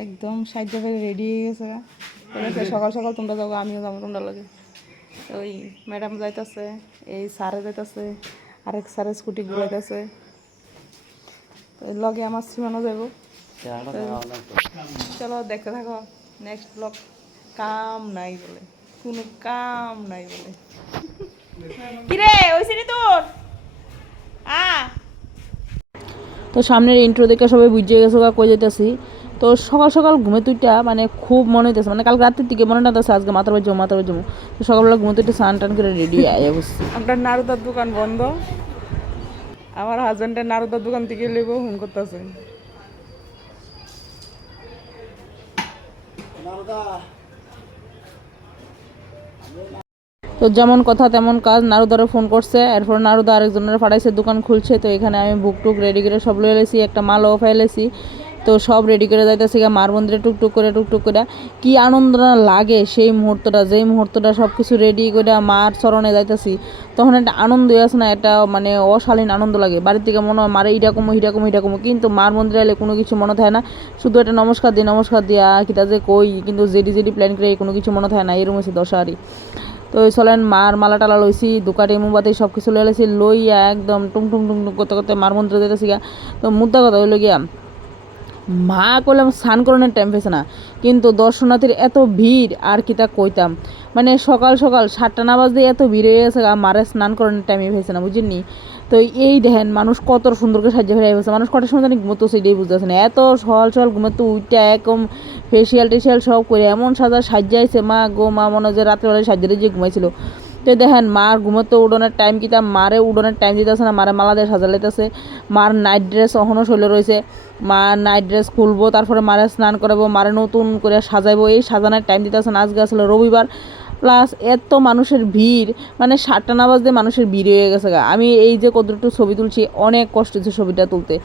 একদম সাহায্য করে রেডি হয়ে গেছে। সকাল সকাল তোমরা যাবো, আমিও যাবো তোমরা লাগে। ওই ম্যাডাম যাইতেছে, এই স্যারে যাইতেছে, আরেক স্যারের স্কুটি ঘুরাইতেছে, লগে আমার শ্রীমানও যাবো। চলো দেখতে থাকো নেক্সট ব্লগ। কাম নাই বলে, কোনো কাম নাই বলে। কিরে ওইসিনি তোর তো সামনের ইন্ট্রো দেখে সবাই বুঝিয়ে গেছো কই যেতেছি। তো সকাল সকাল ঘুমে তুইটা মানে খুব মনে হইতেছে, মানে কাল রাতের দিকে মনে না আজকে মাথার বাজে তো সকালবেলা ঘুমে তুইটা স্নান টান করে রেডি আয় বসছি। আপনার নারুদার দোকান বন্ধ, আমার হাজবেন্ডের নারুদার দোকান থেকে লেবো ফোন করতেছে। তো যেমন কথা তেমন কাজ, নারুদারে ফোন করছে, এরপর নারুদা আরেকজনের ফাটাইছে দোকান খুলছে। তো এখানে আমি বুক টুক রেডি করে সব লয়ে এলেছি, একটা মালও ফেলেছি। তো সব রেডি করে যাইতেছি মার মন্দিরে টুকটুক করে কি আনন্দ না লাগে সেই মুহূর্তটা, যেই মুহূর্তটা সব কিছু রেডি করে মার চরণে যাইতেছি, তখন একটা আনন্দ আছে না, এটা মানে অশালীন আনন্দ লাগে। বাড়ির থেকে মনে হয় মারে হিরকম, কিন্তু মার মন্দিরে এলে কোনো কিছু মনে থাকে না, শুধু একটা নমস্কার দিয়া কিতা যে কই, কিন্তু যেডি প্ল্যান করে কোনো কিছু মনে থাকে না, এরকম হচ্ছে দশাহারি। তো চলেন মার মালা টালা লইছি, দুকাটি মোমবাতি সব কিছু লইছি, লইয়া একদম টুং টুং টুং টুং করতে করতে মার মন্দিরে যেতেছি গা। তো মুদ্রা কথা হইল গিয়া মা করলাম স্নান করানোর টাইম পেয়েছে না, কিন্তু দর্শনার্থীর এত ভিড় আর কি তা কইতাম, মানে সকাল সকাল 7টা না বাজতে এত ভিড় হয়ে গেছে মারে স্নান করানোর টাইমে পেয়েছে না, বুঝিনি। তো এই দেখেন মানুষ কত সুন্দর করে সাহায্য ফেরাই গেছে, মানুষ কটার সময় জানি ঘুমতো সেটাই বুঝতেছে না, এত সকাল সকাল ঘুমতো উইটা একদম ফেসিয়াল টেসিয়াল সব করে এমন সাজাইছে মা গো মা, মনে হয় যে রাত্রেবেলায় সাজ্জারে যে ঘুমাইছিল। তো দেখেন মার ঘুমতো উডনের টাইম কিতা, মারে উডনের টাইম দিতেছে না, মারে মালা দিয়ে সাজা লাইতেছে। মার নাইট ড্রেস এখনও শৈলে রয়েছে, মার নাইট ড্রেস খুলবো, তারপরে মারে স্নান করাবো, মারে নতুন করে সাজাইবো, এই সাজানোর টাইম দিতেছে না। আজকে আসলে রবিবার, প্লাস এত মানুষের ভিড়, মানে 7টা না বাজতে মানুষের ভিড় হয়ে গেছে গা। আমি এই যে কতটুকু ছবি তুলছি, অনেক কষ্ট হচ্ছে ছবিটা তুলতে।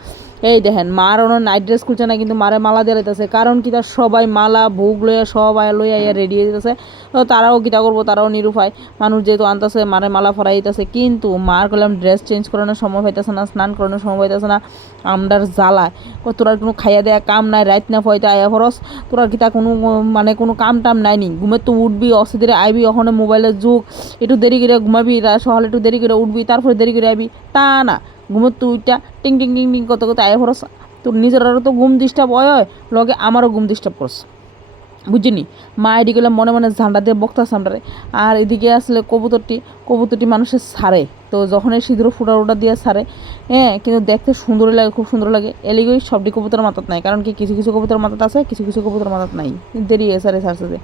এই দেখেন মার ওনার নাইট ড্রেস খুলছে না, কিন্তু মারে মালা দিয়ে লাইতেছে, কারণ কি তার সবাই মালা ভোগ লইয়া সবাই লইয়া রেডি হয়ে যেতেছে। তো তারাও কিতা করবো, তারাও নিরুপায়, মানুষ যেহেতু আনতেছে মারে মালা ফরাই দিতেছে, কিন্তু মার করলাম ড্রেস চেঞ্জ করানোর সময় পাইতেছে না, স্নান করানোর সময় পাইতেছে না। আমরার জ্বালায় তোরা কোনো খাইয়া দেয়া কাম নাই, রাত না ফয়তে আয়া ফরস, তোরা কিতা কোনো মানে কোনো কাম টাম নাইনি, ঘুমে তো উঠবি অসিদিরে আইবি, ওখানে মোবাইলের যুগ, একটু দেরি করে ঘুমাবি, সকালে একটু দেরি করে উঠবি, তারপরে দেরি করে আইবি, তা না, ঘুমোর তুই উইটা টিং টিং টিং টিং করতে আয়া ফরস। তোর নিজেরও তো ঘুম ডিস্টার্ব হয়, লগে আমারও ঘুম ডিস্টার্ব করস, বুঝিনি। মা এদিকে মনে মনে ঝান্ডা দিয়ে বকতাছে আমরারে, আর এদিকে আসলে কবুতরটি মানুষের ছাড়ে, তো যখন এই সিঁদুর ফুটা দিয়ে ছাড়ে, হ্যাঁ, কিন্তু দেখতে সুন্দরই লাগে, খুব সুন্দর লাগে। এলিগই সবটি কবুতর মাথাত নাই, কারণ কি কিছু কিছু কবুতর মাথাত আছে, কিছু কিছু কবুতর মাথাত নাই, দেরি সারে ছাড়ছে যে।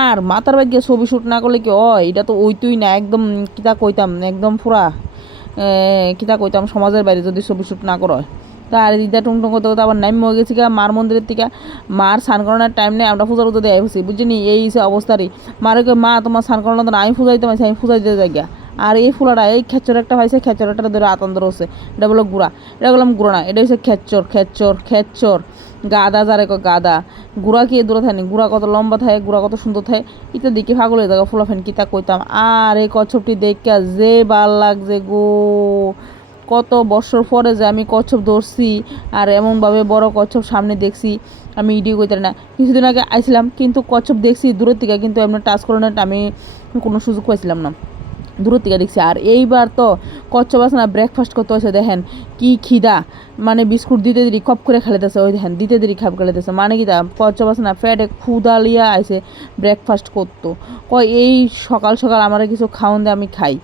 আর মাথার বাদ গিয়ে ছবি শ্যুট না করলে কি হয়, এটা তো ওইতুই না, একদম কিতা কইতাম, একদম পুরা কিতা কইতাম সমাজের বাইরে যদি ছবি শ্যুট না করা হয়। তা আর দিদা টুংটুং করতে করতে আবার নাইম হয়ে গেছি মার মন্দিরের থেকে। মার স্নান করানোর টাইম নেই, আমরা পূজার উত্তর দিয়ে আইছি, বুঝিনি। এই অবস্থারই মারে মা তোমার স্নান করানো তো আমি পূজা দিতে পারছি, আমি পূজা দিতে যাই গা। আর এই ফুলাটা এই খেচ্চর একটা পাইছে, খেচ্চরটা ধরে আতন্দ্র হচ্ছে, এটা বলো গুড়া, এটা বললাম গুড়া না, এটা হচ্ছে খেচ্চর গাদা, যারে গাদা। গুড়া কি দূরে থাকেনি, গুড়া কত লম্বা থাকে, গুড়া কত সুন্দর থাকে, ইত্যাদি দেখি পাগল হয়ে থাকে ফুলা ফেন কিতা কইতাম। আর এই কচ্ছপটি দেখা যে ভাল লাগছে গো, কত বছর পরে যে আমি কচ্ছপ ধরছি, আর এমনভাবে বড় কচ্ছপ সামনে দেখছি, আমি ভিডিও করতে না। কিছুদিন আগে আইছিলাম, কিন্তু কচ্ছপ দেখছি দূরের থেকে, কিন্তু এমনি টাচ করানোর আমি কোনো সুযোগ পাইছিলাম না, দূরের থেকে দেখছি। আর এইবার তো কচ্ছপ আছে না, ব্রেকফাস্ট করতে হয়েছে, দেখেন কি খিদা, মানে বিস্কুট দিতে দেরি কপ করে খেলেতেছে, ওই দেখেন দিতে দেরি খাপ খেলেতেছে, মানে কি তা কচ্ছপ আছে না ফ্যাটে ক্ষুদা লিয়া আইসে ব্রেকফাস্ট করতো, কয় এই সকাল সকাল আমার কিছু খাওয়ান দিয়ে আমি খাই।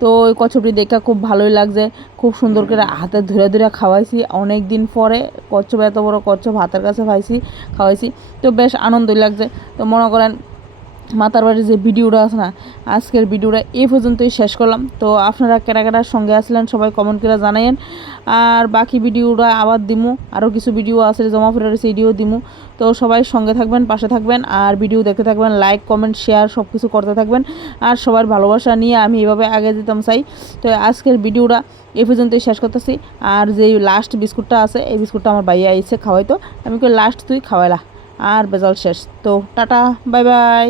তো ওই কচ্ছপটি দেখে খুব ভালোই লাগছে, খুব সুন্দর করে হাতে ধরে খাওয়াইছি, অনেক দিন পরে কচ্ছপ, এত বড় কচ্ছপ হাতের কাছে খাওয়াইছি, তো বেশ আনন্দই লাগছে। তো মনে করেন মাতার বাড়ির যে ভিডিওটা আছে না, আজকের ভিডিওটা এই পর্যন্তই শেষ করলাম। তো আপনারা কেটার সঙ্গে আসলেন সবাই কমেন্ট করে জানাইন, আর বাকি ভিডিওটা আবার দিমু, আরও কিছু ভিডিও আছে জমা পড়ে রয়েছে, ভিডিও দিমু। তো সবাই সঙ্গে থাকবেন, পাশে থাকবেন, আর ভিডিও দেখতে থাকবেন, লাইক কমেন্ট শেয়ার সব কিছু করতে থাকবেন, আর সবার ভালোবাসা নিয়ে আমি এভাবে আগে যেতাম চাই। তো আজকের ভিডিওটা এই পর্যন্তই শেষ করতেছি। আর যে লাস্ট বিস্কুটটা আছে, এই বিস্কুটটা আমার ভাইয়া আইসে খাওয়াইতো, আমি লাস্ট তুই খাওয়াইলা, আর বেজাল শেষ। তো টাটা, বাই বাই।